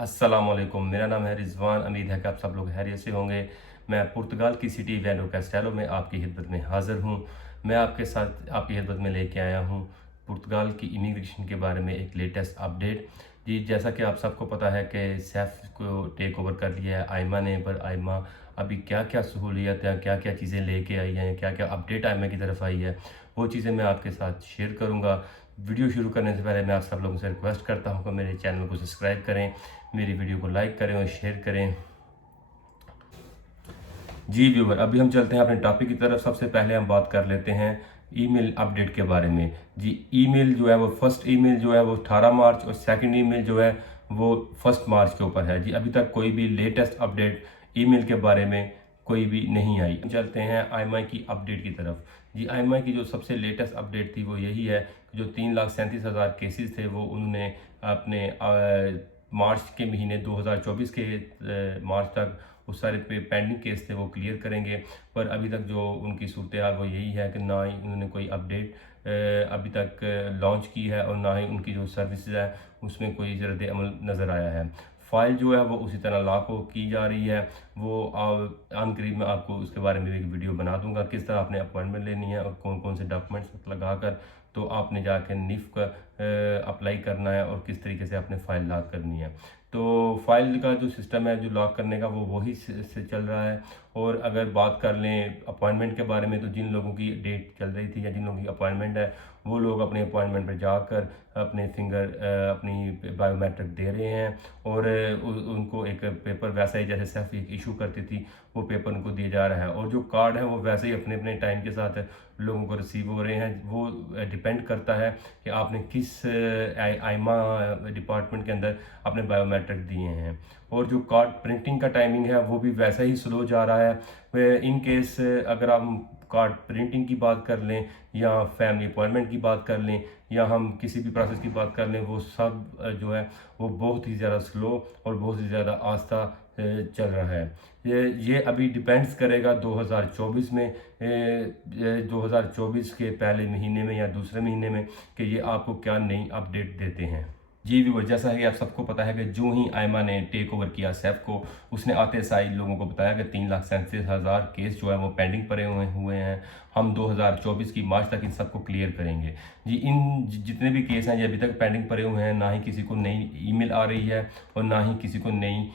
अस्सलामुअलैकुम, मेरा नाम है रिजवान। उम्मीद है कि आप सब लोग खैरियत से होंगे। मैं पुर्तगाल की सिटी वैनो कैस्टेलो में आपकी खिदमत में हाज़िर हूँ। मैं आपके साथ आपकी खिदमत में लेके आया हूँ पुर्तगाल की इमिग्रेशन के बारे में एक लेटेस्ट अपडेट। जी, जैसा कि आप सबको पता है कि सैफ को टेक ओवर कर लिया है आयमा ने, पर आयमा अभी क्या क्या सहूलियत है, क्या क्या चीज़ें लेके आई हैं, क्या क्या अपडेट आयमा की तरफ आई है, वो चीज़ें मैं आपके साथ शेयर करूँगा। वीडियो शुरू करने से पहले मैं आप सब लोगों से रिक्वेस्ट करता हूँ कि मेरे चैनल को सब्सक्राइब करें, मेरी वीडियो को लाइक करें और शेयर करें। जी व्यूवर, अभी हम चलते हैं अपने टॉपिक की तरफ। सबसे पहले हम बात कर लेते हैं ईमेल अपडेट के बारे में। जी, ईमेल जो है वो फर्स्ट ईमेल जो है वो 18 मार्च और सेकंड ईमेल जो है वो 1 मार्च के ऊपर है। जी, अभी तक कोई भी लेटेस्ट अपडेट ईमेल के बारे में कोई भी नहीं आई। चलते हैं आईएमआई की अपडेट की तरफ। जी, आईएमआई की जो सबसे लेटेस्ट अपडेट थी वो यही है कि जो 3,37,000 केसेस थे वो उन्होंने अपने मार्च के महीने 2024 के मार्च तक उस सारे पेंडिंग केस थे वो क्लियर करेंगे। पर अभी तक जो उनकी सूरत हाल वो यही है कि ना ही उन्होंने कोई अपडेट अभी तक लॉन्च की है और ना ही उनकी जो सर्विसेज है उसमें कोई रद्द अमल नज़र आया है। फाइल जो है वो उसी तरह लाखों की जा रही है। वो आन करीब मैं आपको उसके बारे में एक वीडियो बना दूंगा, किस तरह आपने अपॉइंटमेंट लेनी है और कौन कौन से डॉक्यूमेंट्स लगा कर तो आपने जाकर निफ का अप्लाई करना है और किस तरीके से आपने फ़ाइल लॉक करनी है। तो फाइल का जो सिस्टम है जो लॉक करने का वो वही से चल रहा है। और अगर बात कर लें अपॉइंटमेंट के बारे में, तो जिन लोगों की डेट चल रही थी या जिन लोगों की अपॉइंटमेंट है वो लोग अपने अपॉइंटमेंट पर जाकर अपने अपनी बायोमेट्रिक दे रहे हैं और उनको एक पेपर वैसा ही जैसे सेफ एक इशू करती थी वो पेपर उनको दिया जा रहा है। और जो कार्ड है वो वैसे ही अपने अपने टाइम के साथ लोगों को रिसीव हो रहे हैं। वो डिपेंड करता है कि आपने किस आईमा डिपार्टमेंट के अंदर अपने बायोमेट्रिक दिए हैं। और जो कार्ड प्रिंटिंग का टाइमिंग है वो भी वैसा ही स्लो जा रहा है। इन केस अगर हम कार्ड प्रिंटिंग की बात कर लें या फैमिली अपॉइंटमेंट की बात कर लें या हम किसी भी प्रोसेस की बात कर लें, वो सब जो है वो बहुत ही ज़्यादा स्लो और बहुत ही ज़्यादा आस्था चल रहा है। ये अभी डिपेंड्स करेगा 2024 में 2024 के पहले महीने में या दूसरे महीने में कि ये आपको क्या नई अपडेट देते हैं। जी व्यूवर, जैसा कि आप सबको पता है कि जो ही आयमा ने टेक ओवर किया सैफ को, उसने आते साई लोगों को बताया कि 3,37,000 केस जो है वो पेंडिंग पड़े हुए हैं। हम 2024 की मार्च तक इन सबको क्लियर करेंगे। जी, इन जितने भी केस हैं ये अभी तक पेंडिंग पड़े हुए हैं। ना ही किसी को नई ईमेल आ रही है और ना ही किसी को नई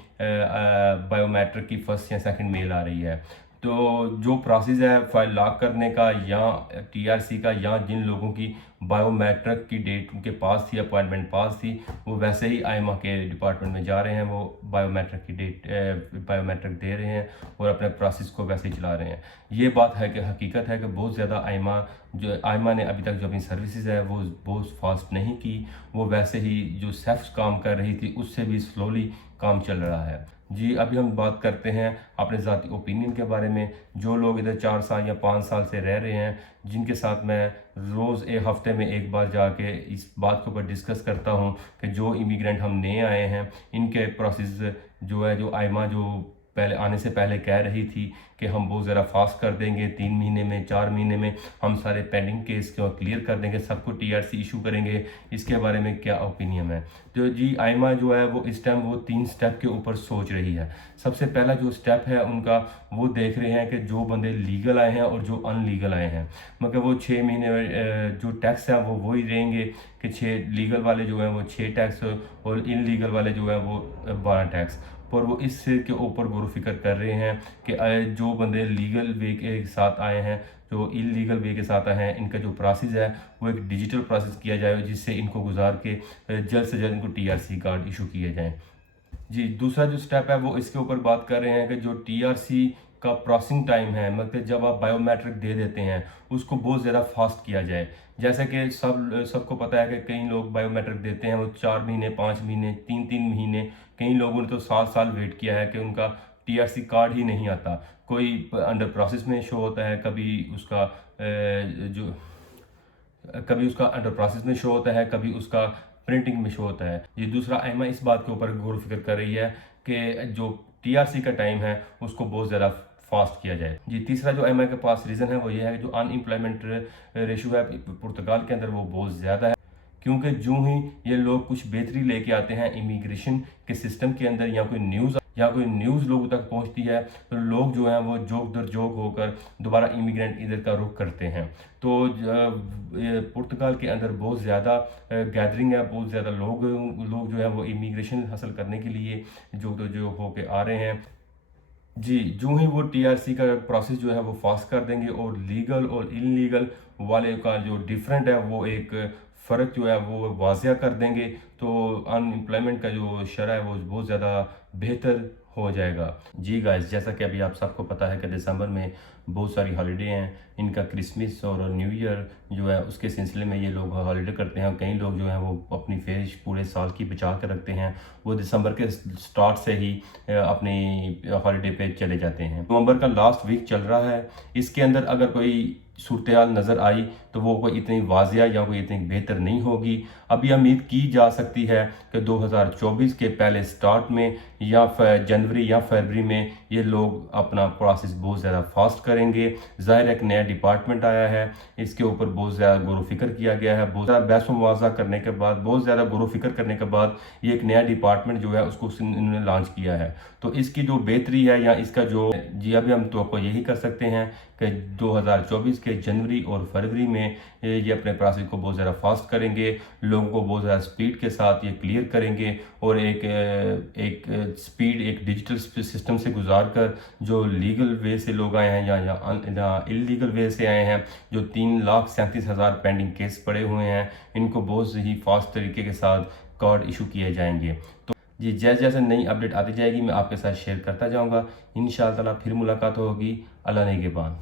बायोमेट्रिक की फर्स्ट या सेकंड मेल आ रही है। तो जो प्रोसेस है फाइल लॉक करने का या टीआरसी का या जिन लोगों की बायोमेट्रिक की डेट उनके पास थी, अपॉइंटमेंट पास थी, वो वैसे ही आईमा के डिपार्टमेंट में जा रहे हैं। वो बायोमेट्रिक की डेट बायोमेट्रिक दे रहे हैं और अपने प्रोसेस को वैसे ही चला रहे हैं। ये बात है कि हकीकत है कि बहुत ज़्यादा आईमा ने अभी तक जो अपनी सर्विसेज है वो बहुत फास्ट नहीं की। वो वैसे ही जो सेफ काम कर रही थी उससे भी स्लोली काम चल रहा है। जी, अभी हम बात करते हैं अपने ज़ाती ओपिनियन के बारे में। जो लोग इधर 4 साल या 5 साल से रह रहे हैं, जिनके साथ मैं रोज़ एक हफ्ते में एक बार जाके इस बात के ऊपर डिस्कस करता हूं कि जो इमिग्रेंट हम नए आए हैं इनके प्रोसेस जो है, जो आयमा जो पहले आने से पहले कह रही थी कि हम बहुत ज़रा फास्ट कर देंगे, 3 महीने में 4 महीने में हम सारे पेंडिंग केस को क्लियर कर देंगे, सबको टीआरसी इशू करेंगे, इसके बारे में क्या ओपिनियन है। तो जी, आयमा जो है वो इस टाइम वो 3 स्टेप के ऊपर सोच रही है। सबसे पहला जो स्टेप है उनका, वो देख रहे हैं कि जो बंदे लीगल आए हैं और जो अनलीगल आए हैं, मगर वो 6 महीने जो टैक्स है वो वही रहेंगे कि 6 लीगल वाले जो हैं वो 6 टैक्स और इनलीगल वाले जो हैं वो 12 टैक्स। पर वो इस के ऊपर गौर फिक्र कर रहे हैं कि जो बंदे लीगल वे के साथ आए हैं, जो इलीगल वे के साथ आए हैं, इनका जो प्रोसेस है वो एक डिजिटल प्रोसेस किया जाए जिससे इनको गुजार के जल्द से जल्द इनको टीआरसी कार्ड इशू किए जाएँ। जी, दूसरा जो स्टेप है वो इसके ऊपर बात कर रहे हैं कि जो टीआरसी का प्रोसेसिंग टाइम है, मतलब जब आप बायोमेट्रिक दे देते हैं उसको बहुत ज़्यादा फास्ट किया जाए। जैसे कि सबको पता है कि कई लोग बायोमेट्रिक देते हैं वो 4 महीने, 5 महीने, 3-3 महीने, कई लोगों ने तो साल वेट किया है कि उनका टीआरसी कार्ड ही नहीं आता। कोई अंडर प्रोसेस में शो होता है, कभी उसका अंडर प्रोसेस में शो होता है, कभी उसका प्रिंटिंग में शो होता है। ये दूसरा आईमा इस बात के ऊपर गौर फिक्र कर रही है कि जो टीआरसी का टाइम है उसको बहुत ज़्यादा फास्ट किया जाए। जी, तीसरा जो आईमा के पास रीज़न है वो ये है कि जो अनएम्प्लॉयमेंट रेशो है पुर्तगाल के अंदर वो बहुत ज़्यादा है, क्योंकि जो ही ये लोग कुछ बेहतरी लेके आते हैं इमिग्रेशन के सिस्टम के अंदर, या कोई न्यूज़ लोगों तक पहुंचती है, तो लोग जो हैं वो जोक दर जोक होकर दोबारा इमिग्रेंट इधर का रुख करते हैं। तो पुर्तगाल के अंदर बहुत ज़्यादा गैदरिंग है, बहुत ज़्यादा लोग जो है वो इमिग्रेशन हासिल करने के लिए जो होके आ रहे हैं। जी, जो ही वो टीआरसी का प्रोसेस जो है वो फास्ट कर देंगे और लीगल और इलीगल वाले का जो डिफरेंट है वो एक फ़र्क जो है वो वाज़िया कर देंगे, तो अनएम्प्लॉयमेंट का जो शरह है वो बहुत ज़्यादा बेहतर हो जाएगा। जी गाइस, जैसा कि अभी आप सबको पता है कि दिसंबर में बहुत सारी हॉलीडे हैं, इनका क्रिसमस और न्यू ईयर जो है उसके सिलसिले में ये लोग हॉलीडे करते हैं। कई लोग जो हैं वो अपनी फेज पूरे साल की बचा के रखते हैं, वो दिसंबर के स्टार्ट से ही अपनी हॉलीडे पे चले जाते हैं। नवंबर का लास्ट वीक चल रहा है, इसके अंदर अगर कोई सूरत हाल नज़र आई तो वो कोई इतनी वाजिया या कोई इतनी बेहतर नहीं होगी। अभी उम्मीद की जा सकती है कि 2024 के पहले स्टार्ट में या जनवरी या फरवरी में ये लोग अपना प्रोसेस बहुत ज़्यादा फास्ट करेंगे। ज़ाहिर एक नया डिपार्टमेंट आया है, इसके ऊपर बहुत ज़्यादा गौर फिक्र किया गया है, बहुत ज़्यादा बहस मुआवजा करने के बाद, बहुत ज़्यादा गौर फिक्र करने के बाद ये एक नया डिपार्टमेंट जो है उसको इन्होंने लॉन्च किया है। तो इसकी जो बेहतरी है या इसका जो जी अभी हम तो यही कर सकते हैं कि 2024 के जनवरी और फरवरी में ये अपने प्रोसेस को बहुत ज़्यादा फास्ट करेंगे, लोगों को बहुत ज़्यादा स्पीड के साथ ये क्लियर करेंगे और एक स्पीड एक डिजिटल सिस्टम से गुजार कर जो लीगल वे से लोग आए हैं या इलीगल वे से आए हैं, जो 3,37,000 पेंडिंग केस पड़े हुए हैं, इनको बहुत ही फास्ट तरीके के साथ कार्ड इशू किए जाएंगे। तो जी जैसे जैसे नई अपडेट आती जाएगी मैं आपके साथ शेयर करता जाऊंगा। इंशाअल्लाह फिर मुलाकात होगी। अल्लाह ने के बाद।